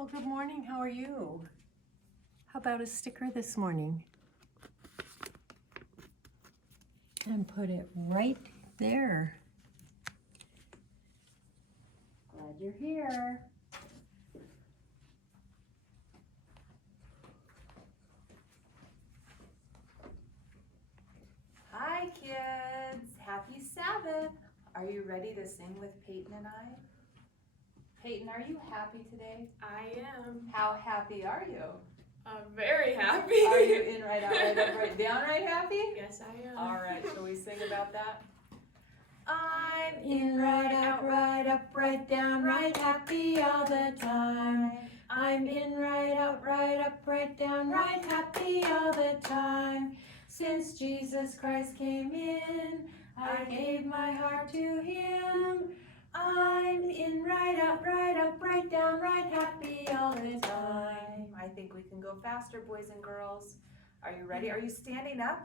Well, good morning. How are you? How about a sticker this morning? And put it right there. Glad you're here. Hi, kids. Happy Sabbath. Are you ready to sing with Peyton and I? Peyton, are you happy today? I am. How happy are you? I'm very happy. Are you in, right out, right up, right down, right happy? Yes, I am. All right, shall we sing about that? I'm in, right out, right down, right happy all the time. I'm in, right out, right down, right happy all the time. Since Jesus Christ came in, I gave my heart to Him. I'm in, right out, right down, right happy all the time. I think we can go faster, boys and girls. Are you ready? Are you standing up?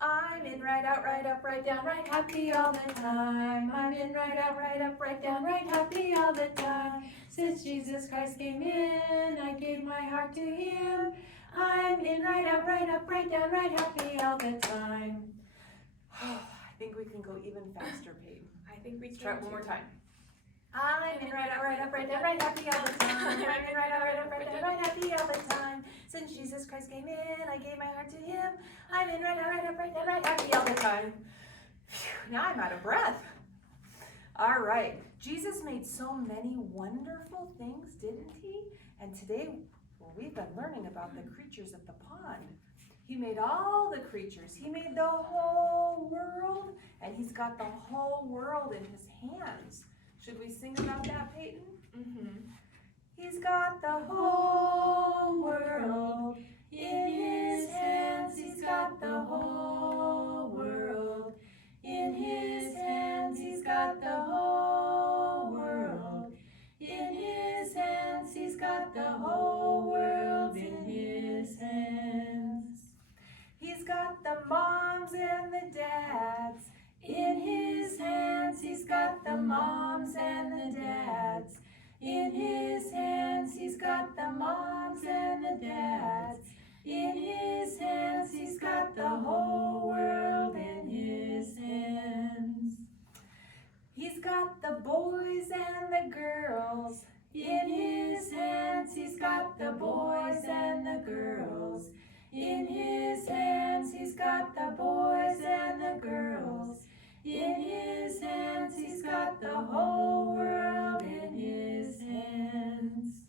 I'm in, right out, right down, right happy all the time. I'm in, right out, right down, right happy all the time. Since Jesus Christ came in, I gave my heart to Him. I'm in, right out, right down, right happy all the time. I think we can go even faster, Peyton. I think we Let's can try it one more too. time. I'm in, right out, right down, right happy all the time. I'm in, right out, right down, right happy all the time. Since Jesus Christ came in, I gave my heart to Him. I'm in, right out, right down, right happy all the time. Phew, now I'm out of breath. All right. Jesus made so many wonderful things, didn't He? And today, well, we've been learning about the creatures of the pond. He made all the creatures. He made the whole world, and He's got the whole world in His hands. Should we sing about that, Peyton? Mm-hmm. He's got the whole world in His hands. He's got the whole world in His hands. He's got the whole world in His hands. He's got the whole world in His hands. He's got the moms and the dads in His hands. He's got the moms and the dads in His hands. He's got the moms and the dads in His hands. He's got the whole world in His hands. He's got the boys and the girls in His hands. He's got the boys and the girls in His hands. He's got the boys and the girls in His hands. He's got the whole world in His hands.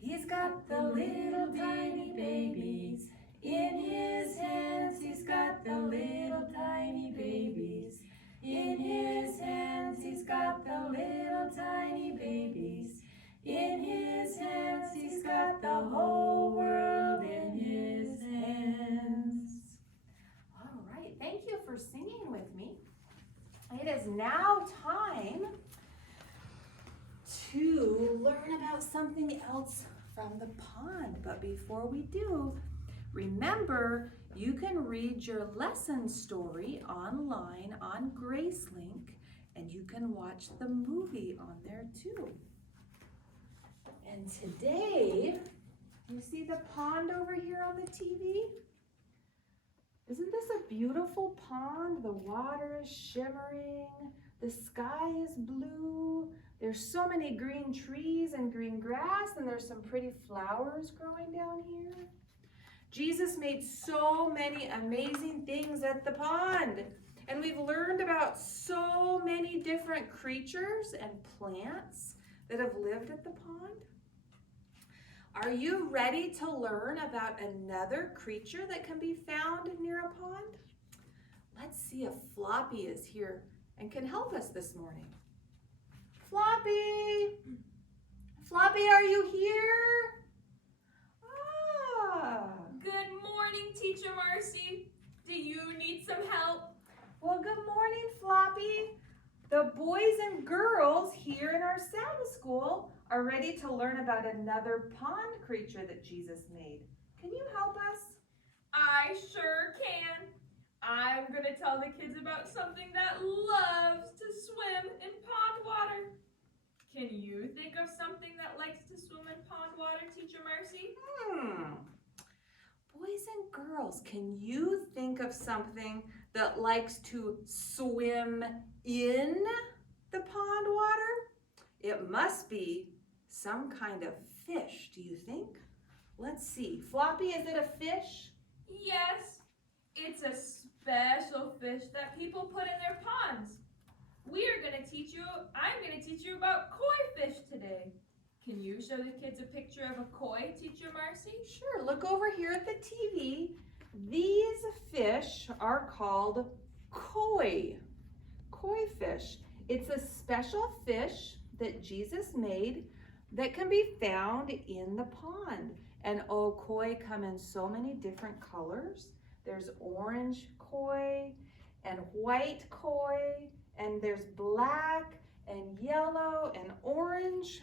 He's got the little tiny babies in His hands. He's got the little tiny babies in His hands. He's got the little tiny babies in His hands. He's got the whole world in His hands. All right, thank you for singing with me. It is now time to learn about something else from the pond. But before we do, remember you can read your lesson story online on GraceLink, and you can watch the movie on there too. And today, you see the pond over here on the TV? Isn't this a beautiful pond? The water is shimmering, the sky is blue, there's so many green trees and green grass, and there's some pretty flowers growing down here. Jesus made so many amazing things at the pond, and we've learned about so many different creatures and plants that have lived at the pond. Are you ready to learn about another creature that can be found near a pond? Let's see if Floppy is here and can help us this morning. Floppy! Floppy, are you here? Ah! Good morning, Teacher Marcy. Do you need some help? Well, good morning, Floppy. The boys and girls here in our Sabbath school are ready to learn about another pond creature that Jesus made. Can you help us? I sure can. I'm going to tell the kids about something that loves to swim in pond water. Can you think of something that likes to swim in pond Teacher Marcy? Boys and girls, can you think of something that likes to swim in the pond water? It must be some kind of fish, do you think? Let's see. Floppy, is it a fish? Yes, it's a special fish that people put in their ponds. I'm going to teach you about koi fish today. Can you show the kids a picture of a koi, Teacher Marcy? Sure, look over here at the TV. These fish are called koi fish. It's a special fish that Jesus made that can be found in the pond. And koi come in so many different colors. There's orange koi and white koi, and there's black and yellow and orange.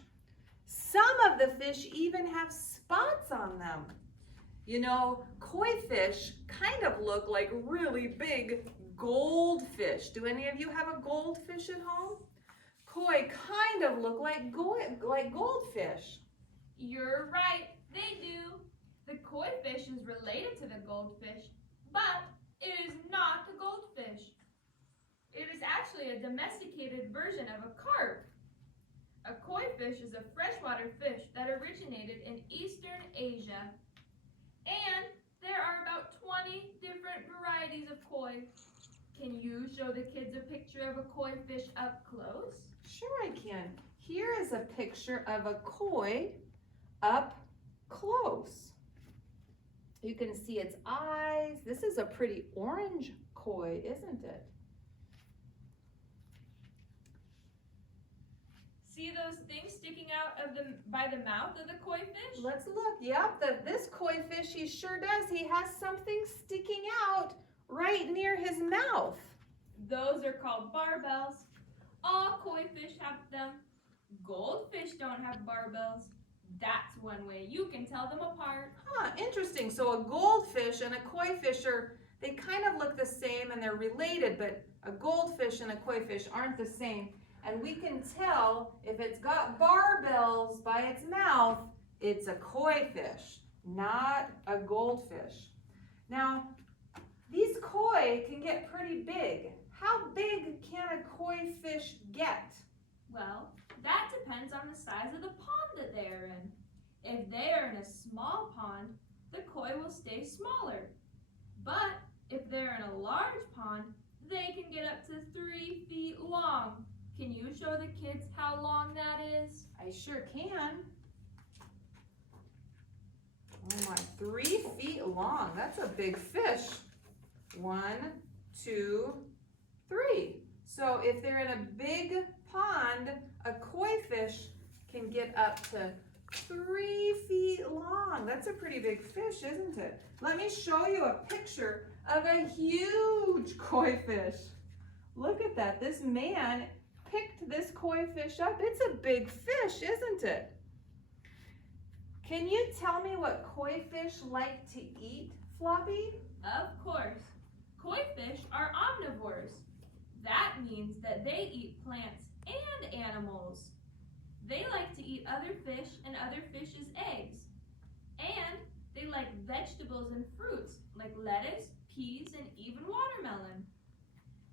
Some of the fish even have spots on them. You know, koi fish kind of look like really big goldfish. Do any of you have a goldfish at home? Koi kind of look like goldfish. You're right, they do. The koi fish is related to the goldfish, but it is not a goldfish. It is actually a domesticated version of a carp. A koi fish is a freshwater fish that originated in Eastern Asia. And there are about 20 different varieties of koi. Can you show the kids a picture of a koi fish up close? Sure I can. Here is a picture of a koi up close. You can see its eyes. This is a pretty orange koi, isn't it? See those things sticking out by the mouth of the koi fish? Let's look. Yep, this koi fish, he sure does. He has something sticking out right near his mouth. Those are called barbels. All koi fish have them. Goldfish don't have barbels. That's one way you can tell them apart. Huh, interesting. So a goldfish and a koi fish they kind of look the same and they're related, but a goldfish and a koi fish aren't the same. And we can tell if it's got barbels by its mouth, it's a koi fish, not a goldfish. Now, these koi can get pretty big. How big can a koi fish get? Well, that depends on the size of the pond that they are in. If they are in a small pond, the koi will stay smaller. But if they're in a large pond, they can get up to 3 feet long. Can you show the kids how long that is? I sure can. Oh my, 3 feet long. That's a big fish. 1, 2, 3. So if they're in a big pond, a koi fish can get up to 3 feet long. That's a pretty big fish, isn't it? Let me show you a picture of a huge koi fish. Look at that. This man picked this koi fish up. It's a big fish, isn't it? Can you tell me what koi fish like to eat, Floppy? Of course. Koi fish are omnivores. That means that they eat plants and animals. They like to eat other fish and other fish's eggs. And they like vegetables and fruits like lettuce, peas, and even watermelon.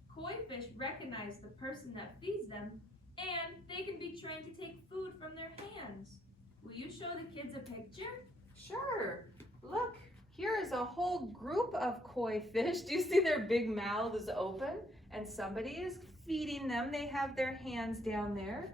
Koi fish recognize the person that feeds them, and they can be trained to take food from their hands. Will you show the kids a picture? Sure. Look, here is a whole group of koi fish. Do you see their big mouths open? And somebody is feeding them. They have their hands down there,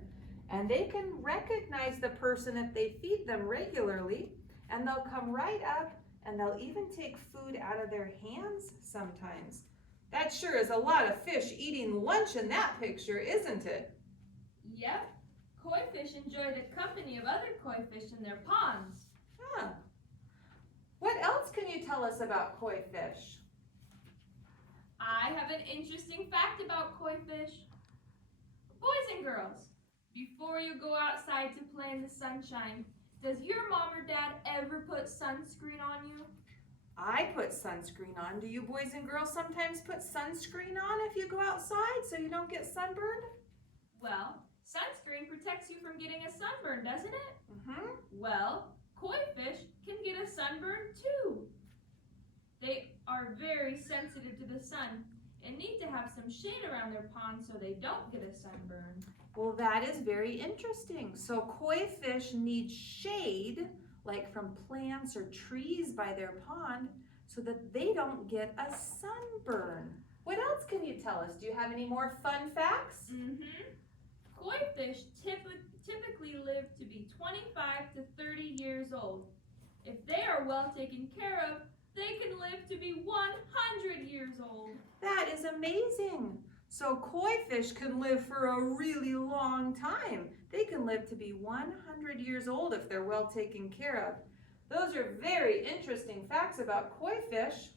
and they can recognize the person if they feed them regularly, and they'll come right up, and they'll even take food out of their hands sometimes. That sure is a lot of fish eating lunch in that picture, isn't it? Yep. Koi fish enjoy the company of other koi fish in their ponds. Huh. What else can you tell us about koi fish? I have an interesting fact about koi fish. Boys and girls, before you go outside to play in the sunshine, does your mom or dad ever put sunscreen on you? I put sunscreen on. Do you boys and girls sometimes put sunscreen on if you go outside so you don't get sunburned? Well, sunscreen protects you from getting a sunburn, doesn't it? Mm-hmm. Well, koi koi fish can get a sunburn too. They are very sensitive to the sun and need to have some shade around their pond so they don't get a sunburn. Well, that is very interesting. So koi fish need shade, like from plants or trees by their pond, so that they don't get a sunburn. What else can you tell us? Do you have any more fun facts? Koi fish typically live to be 25 to 30 years old. If they are well taken care of, they can live to be 100 years old. That is amazing. So koi fish can live for a really long time. They can live to be 100 years old if they're well taken care of. Those are very interesting facts about koi fish.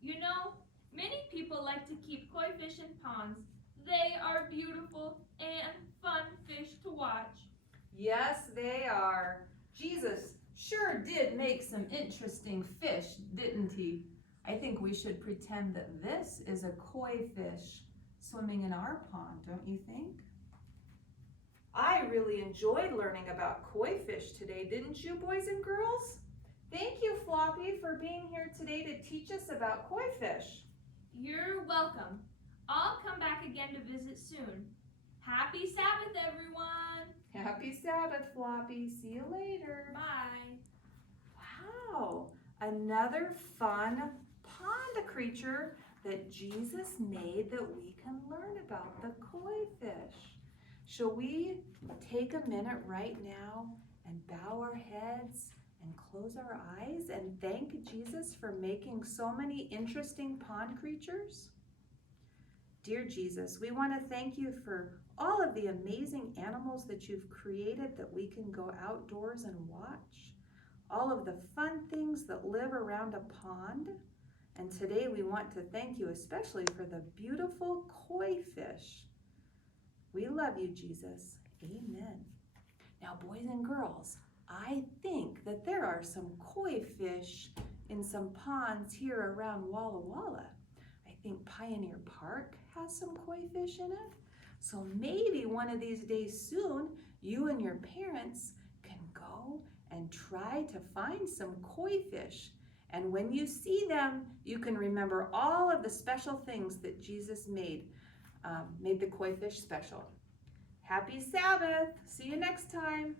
You know, many people like to keep koi fish in ponds. They are beautiful and fun fish to watch. Yes, they are. Jesus sure did make some interesting fish, didn't he? I think we should pretend that this is a koi fish swimming in our pond, don't you think? I really enjoyed learning about koi fish today, didn't you, boys and girls? Thank you, Floppy, for being here today to teach us about koi fish. You're welcome. I'll come back again to visit soon. Happy Sabbath, everyone! Happy Sabbath, Floppy. See you later. Bye. Wow, another fun pond creature that Jesus made that we can learn about, the koi fish. Shall we take a minute right now and bow our heads and close our eyes and thank Jesus for making so many interesting pond creatures? Dear Jesus, we want to thank you for all of the amazing animals that you've created that we can go outdoors and watch, all of the fun things that live around a pond. And today we want to thank you especially for the beautiful koi fish. We love you, Jesus. Amen. Now, boys and girls, I think that there are some koi fish in some ponds here around Walla Walla. I think Pioneer Park has some koi fish in it. So maybe one of these days soon, you and your parents can go and try to find some koi fish. And when you see them, you can remember all of the special things that Jesus made the koi fish special. Happy Sabbath. See you next time.